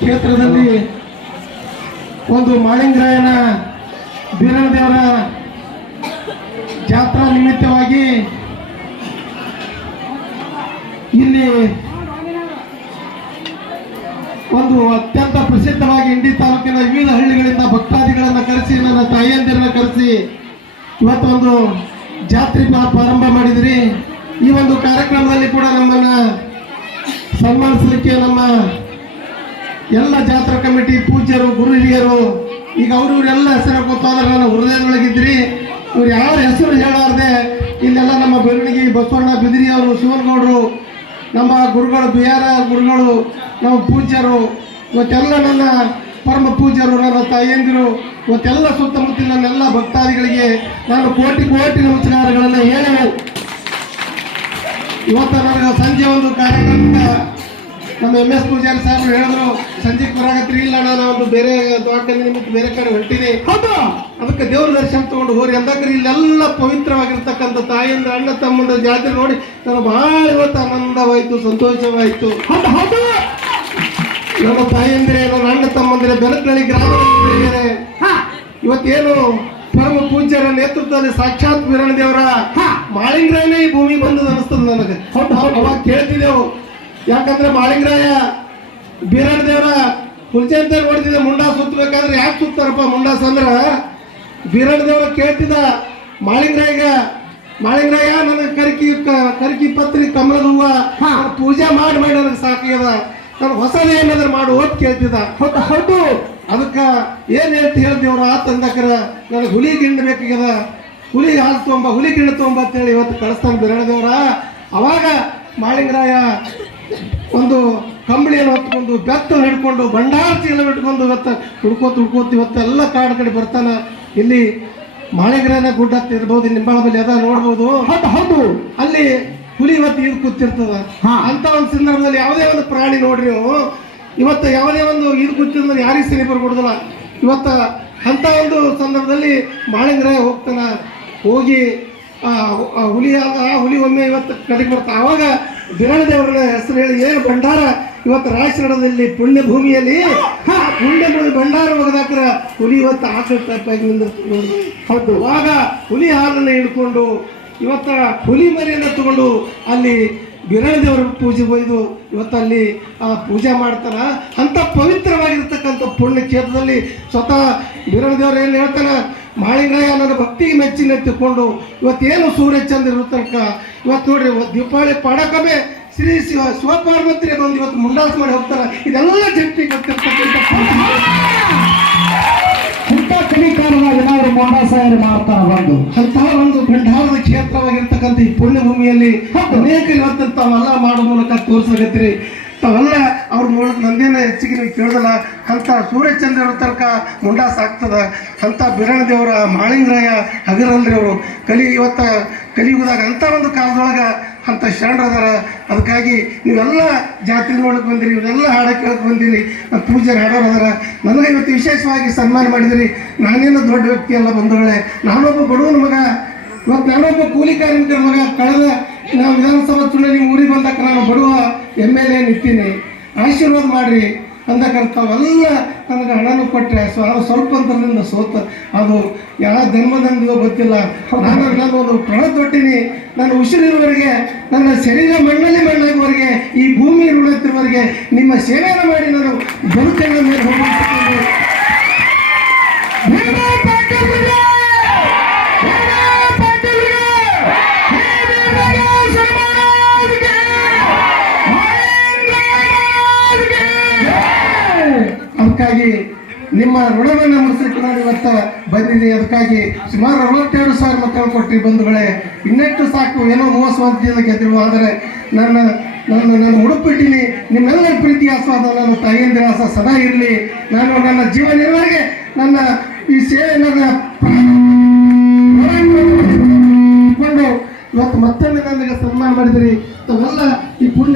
ಕ್ಷೇತ್ರದಲ್ಲಿ ಒಂದು ಮಾಳಿಂಗರಾಯನ ಬೀರಣ್ಣದೇವರ ಜಾತ್ರಾ ನಿಮಿತ್ತವಾಗಿ ಇಲ್ಲಿ ಒಂದು ಅತ್ಯಂತ ಪ್ರಸಿದ್ಧವಾಗಿ ಇಂಡಿ ತಾಲೂಕಿನ ವಿವಿಧ ಹಳ್ಳಿಗಳಿಂದ ಭಕ್ತಾದಿಗಳನ್ನು ಕರೆಸಿ, ನನ್ನ ತಾಯಿಯಂದಿರನ್ನ ಕರೆಸಿ ಇವತ್ತು ಒಂದು ಜಾತ್ರೆ ಪ್ರಾರಂಭ ಮಾಡಿದ್ರಿ. ಈ ಒಂದು ಕಾರ್ಯಕ್ರಮದಲ್ಲಿ ಕೂಡ ನಮ್ಮನ್ನ ಸನ್ಮಾನಿಸಲಿಕ್ಕೆ ನಮ್ಮ ಎಲ್ಲ ಜಾತ್ರಾ ಕಮಿಟಿ ಪೂಜ್ಯರು, ಗುರು ಹಿರಿಯರು, ಈಗ ಅವರೆಲ್ಲ ಹೆಸರು ಗೊತ್ತಾದ್ರೆ ನನ್ನ ಹೃದಯದೊಳಗಿದ್ರಿ. ಇವ್ರು ಯಾರ ಹೆಸರು ಹೇಳಾರ್ದೆ ಇಲ್ಲೆಲ್ಲ ನಮ್ಮ ಬೆಳವಣಿಗೆ ಬಸವಣ್ಣ ಬಿದಿರಿ ಅವರು, ಶಿವನಗೌಡರು, ನಮ್ಮ ಗುರುಗಳು, ಬಿಹಾರ ಗುರುಗಳು, ನಮ್ಮ ಪೂಜ್ಯರು, ಇವತ್ತೆಲ್ಲ ನನ್ನ ಪರಮ ಪೂಜ್ಯರು, ನನ್ನ ತಾಯಿಯಂದಿರು, ಇವತ್ತೆಲ್ಲ ಸುತ್ತಮುತ್ತಲಿನ ನನ್ನೆಲ್ಲ ಭಕ್ತಾದಿಗಳಿಗೆ ನಾನು ಕೋಟಿ ಕೋಟಿ ನಮಸ್ಕಾರಗಳನ್ನು ಹೇಳಿ, ಇವತ್ತು ನನಗೆ ಸಂಜೆ ಒಂದು ಕಾರ್ಯಕ್ರಮಕ್ಕೆ ನಮ್ಮ MS ಪೂಜಾರಿ ಸಾಹೇಬರು ಹೇಳಿದ್ರು, ಸಂಜೆಗೆ ಬರಾಗತ್ರಿ. ಇಲ್ಲ, ನಾನು ಒಂದು ಬೇರೆ ದವಾಖಾನೆ ನಿಮಿತ್ತ ಬೇರೆ ಕಡೆ ಹೊರಟಿನಿ, ಅದಕ್ಕೆ ದೇವ್ರ ದರ್ಶನ ತಗೊಂಡು ಹೋರಿ ಅಂದಾಕ್ರಿ. ಇಲ್ಲೆಲ್ಲ ಪವಿತ್ರವಾಗಿರ್ತಕ್ಕಂಥ ತಾಯಿಯಿಂದ ಅಣ್ಣ ತಮ್ಮಂದ ಜಾತ್ರೆ ನೋಡಿ ನನಗೆ ಬಹಳ ಇವತ್ತು ಆನಂದವಾಯಿತು, ಸಂತೋಷವಾಯಿತು. ನನ್ನ ತಾಯಿಯಂದ್ರೆ, ನನ್ನ ಅಣ್ಣ ತಮ್ಮಂದ್ರೆ ಬೆನಕನಹಳ್ಳಿ ಗ್ರಾಮದಲ್ಲಿ ಇವತ್ತೇನು ಪರಮ ಪೂಜ್ಯರ ನೇತೃತ್ವದಲ್ಲಿ ಸಾಕ್ಷಾತ್ ಬೀರಣ್ಣದೇವರ ಮಾಳಿಂಗರಾಯನೇ ಈ ಭೂಮಿ ಬಂದದ ಅನಿಸ್ತದೆ ನನಗೆ. ಅವಾಗ ಕೇಳ್ತಿದ್ದೆವು, ಯಾಕಂದ್ರೆ ಮಾಳಿಂಗರಾಯ ಬೀರಣ್ಣದೇವರ ಹುಲ್ಚೆ ಅಂತ ನೋಡ್ತಿದ್ದೆ. ಮುಂಡಾಸ್ ಸುತ್ತಬೇಕಾದ್ರೆ ಯಾಕೆ ಸುತ್ತಾರಪ್ಪ ಮುಂಡಾಸ್ ಅಂದ್ರ ಬೀರಣ್ಣದೇವರ ಕೇಳ್ತಿದ್ದ ಮಾಳಿಂಗರಾಯ ನನಗೆ ಕರಿಕಿ ಪತ್ರಿ ಕಮಲದ ಹೂವ ಪೂಜೆ ಮಾಡಿ ನನಗೆ ಸಾಕಿದ, ನಾನು ಹೊಸದ ಏನಾದ್ರು ಮಾಡು ಅಂತ ಕೇಳ್ತಿದ್ದ. ಹೌದು, ಅದಕ್ಕೆ ಏನ್ ಹೇಳ್ತಿ ಹೇಳ್ದೇವ್ರ ಆತಂದಕ್ರ ನನಗೆ ಹುಲಿ ಗಿಂಡ ಬೇಕಾಗ್ಯದ, ಹುಲಿ ಹಾಲು ತೊಂಬ, ಹುಲಿ ಗಿಂಡ ತೊಂಬ ಅಂತೇಳಿ ಇವತ್ತು ಕಳಿಸ್ತಾನೆ ಬೀರಣ್ಣದೇವರ. ಅವಾಗ ಮಾಳಿಂಗರಾಯ ಒಂದು ಕಂಬಳಿಯನ್ನು ಹೊತ್ಕೊಂಡು, ಬೆತ್ತ ಹಿಡ್ಕೊಂಡು, ಭಂಡಾರ ಚೀಲ ಹಿಡ್ಕೊಂಡು ಇವತ್ತು ಹುಡ್ಕೋತ ಇವತ್ತೆಲ್ಲ ಕಾಡು ಕಡೆ ಬರ್ತಾನ. ಇಲ್ಲಿ ಮಾಳಿಂಗರಾಯನ ಗುಡ್ಡ ಇರ್ಬೋದು, ನಿಂಬಾಳ ಬಲ್ಲಿ ಅದ ನೋಡ್ಬೋದು. ಹೌದು, ಅಲ್ಲಿ ಹುಲಿ ಇವತ್ತು ಈದ್ ಕೂತಿರ್ತದ. ಅಂತ ಒಂದು ಸಂದರ್ಭದಲ್ಲಿ ಯಾವುದೇ ಒಂದು ಪ್ರಾಣಿ ನೋಡ್ರಿ ನೀವು, ಇವತ್ತು ಯಾವುದೇ ಒಂದು ಈದ್ ಕೂತಿದ್ರೆ ಯಾರಿಗೆ ಸರಿ ಬರ್ಕೊಡುದಿಲ್ಲ. ಇವತ್ತು ಅಂತ ಒಂದು ಸಂದರ್ಭದಲ್ಲಿ ಮಾಳಿಂಗರಾಯ ಹೋಗ್ತಾನ, ಹೋಗಿ ಹುಲಿ ಒಮ್ಮೆ ಇವತ್ತು ಕಡೆಗೆ ಬರ್ತಾ. ಆವಾಗ ಬೀರಣ್ಣದೇವರ ಹೆಸರು ಹೇಳಿ ಏನು ಭಂಡಾರ ಇವತ್ತು ರಾಯಚರಣದಲ್ಲಿ ಪುಣ್ಯ ಭೂಮಿಯಲ್ಲಿ ಭಂಡಾರ ಒಗದಾಕ್ರ ಹುಲಿ ಇವತ್ತು ಆಕಳ ಟೈಪಾಗಿ ನಿಂದಿರ್ತಾರೆ. ಹೌದು, ಆವಾಗ ಹುಲಿ ಹಾಲನ್ನು ಹಿಡ್ಕೊಂಡು ಇವತ್ತ ಹುಲಿ ಮರಿಯನ್ನು ತಗೊಂಡು ಅಲ್ಲಿ ಬೀರಣ್ಣದೇವರ ಪೂಜೆ ಒಯ್ದು ಇವತ್ತು ಅಲ್ಲಿ ಪೂಜೆ ಮಾಡ್ತಾನ. ಅಂತ ಪವಿತ್ರವಾಗಿರ್ತಕ್ಕಂಥ ಪುಣ್ಯ ಕ್ಷೇತ್ರದಲ್ಲಿ ಸ್ವತಃ ಬೀರಣ್ಣದೇವರು ಏನು ಹೇಳ್ತಾನ, ಮಾಳಿಂಗರಾಯ ನನ್ನ ಭಕ್ತಿಗೆ ಮೆಚ್ಚಿನ ತಿಳ್ಕೊಂಡು ಇವತ್ತೇನು ಸೂರ್ಯ ಚಂದ್ರ ಇರೋ ತನಕ ಇವತ್ತು ನೋಡ್ರಿ ದೀಪಾವಳಿ ಪಾಡಕಮೆ ಶ್ರೀ ಶಿವಪಾರ್ವತಿ ಬಂದು ಇವತ್ತು ಮುಂಡಾಸ್ ಮಾಡಿ ಹೋಗ್ತಾರ. ಇದೆಲ್ಲ ಜಂಟಿ ಗೊತ್ತಿರ್ತಕ್ಕಂಥ ಏನಾದ್ರು ಮುಂಡಾಸಾಯರು ಮಾಡ್ತಾರ. ಬಂದು ಅಂತಹ ಒಂದು ಭಂಡಾರದ ಕ್ಷೇತ್ರವಾಗಿರ್ತಕ್ಕಂಥ ಈ ಪುಣ್ಯ ಭೂಮಿಯಲ್ಲಿ ಅನೇಕ ಇವತ್ತು ತಾವೆಲ್ಲ ಮಾಡೋ ಮೂಲಕ ತೋರಿಸಕತ್ರಿ. ತಾವೆಲ್ಲ ಅವ್ರು ನೋಡೋದು ನಂದೇನ ಹೆಚ್ಚಿಗೆ ನೀವು ಕೇಳೋದಲ್ಲ. ಅಂತ ಸೂರ್ಯಚಂದ್ರ ಇರೋ ತನಕ ಮುಂಡಾಸ್ ಆಗ್ತದ. ಅಂತ ಬೀರಣ್ಣದೇವರ ಮಾಳಿಂಗರಾಯ ಹಗರಲ್ರಿ ಅವರು ಇವತ್ತು ಕಲಿಯುಗದಾಗ ಅಂಥ ಒಂದು ಕಾಲದೊಳಗೆ ಅಂತ ಶರಣರದಾರ. ಅದಕ್ಕಾಗಿ ನೀವೆಲ್ಲ ಜಾತ್ರೆ ನೋಡಕ್ಕೆ ಬಂದಿರಿ, ಇವೆಲ್ಲ ಹಾಡ ಕೇಳಕ್ಕೆ ಬಂದಿರಿ, ಪೂಜೆರು ಹಾಡೋರು ಅದಾರ. ನನಗೆ ಇವತ್ತು ವಿಶೇಷವಾಗಿ ಸನ್ಮಾನ ಮಾಡಿದಿರಿ. ನಾನೇನು ದೊಡ್ಡ ವ್ಯಕ್ತಿ ಎಲ್ಲ ಬಂಧುಗಳೇ, ನಾನೊಬ್ಬ ಬಡವನ ಮಗ, ಇವತ್ತು ನಾನೊಬ್ಬ ಕೂಲಿ ಕಾರ್ಮಿಕರ ಮಗ. ಕಳೆದ ನಾವು ವಿಧಾನಸಭಾ ಚುನಾವಣೆ ನಿಮ್ಮ ಊರಿಗೆ ಬಂದಾಗ ನಾನು ಬಡವ MLA ನಿಂತೀನಿ, ಆಶೀರ್ವಾದ ಮಾಡಿರಿ ಅಂದಕ್ಕಂಥವೆಲ್ಲ ನನಗೆ ಹಣನೂ ಕೊಟ್ಟರೆ ಅದು ಸ್ವಲ್ಪ ಅಂತರದಿಂದ ಸೋತ. ಅದು ಯಾವ ಜನ್ಮದಂದಿದೋ ಗೊತ್ತಿಲ್ಲ. ನಾನು ಒಂದು ಪ್ರಣ ತೊಟ್ಟಿನಿ. ನಾನು ಉಸಿರಿರುವವರೆಗೆ, ನನ್ನ ಶರೀರ ಮಣ್ಣಲ್ಲಿ ಮಣ್ಣಾಗುವವರೆಗೆ, ಈ ಭೂಮಿ ಋಣತ್ತಿರುವವರೆಗೆ ನಿಮ್ಮ ಸೇವೆಯನ್ನು ಮಾಡಿ ನಾನು ಬದುಕನ್ನು ಮೇಲೆ ಹೋಗಿರ್ತೇನೆ. ಅದಕ್ಕಾಗಿ ನಿಮ್ಮ ಋಣವನ್ನು ಮುಗಿಸಲಿಕ್ಕೆ ನಾನು ಇವತ್ತು ಬಂದಿದ್ದೀನಿ. ಅದಕ್ಕಾಗಿ ಸುಮಾರು 62,000 ಮಕ್ಕಳು ಕೊಟ್ಟರಿ ಬಂಧುಗಳೇ. ಇನ್ನೆಷ್ಟು ಸಾಕು, ಏನೋ 30 ಗೆದ್ದರು. ಆದರೆ ನಾನು ಹುಡುಕ್ಬಿಟ್ಟಿನಿ. ನಿಮ್ಮೆಲ್ಲರ ಪ್ರೀತಿ ಆಸ್ವಾದ ನನ್ನ ತಾಯಿಯಂದಿರ ಆಸ ಸದಾ ಇರಲಿ. ನಾನು ನನ್ನ ಜೀವ ನಿರ್ವಹಣೆಗೆ ನನ್ನ ಈ ಸೇವೆ ಕೊಂಡು ಇವತ್ತು ಮತ್ತೊಮ್ಮೆ ನನಗೆ ಸನ್ಮಾನ ಮಾಡಿದಿರಿ. ತಾವೆಲ್ಲ ಈ ಪುಣ್ಯ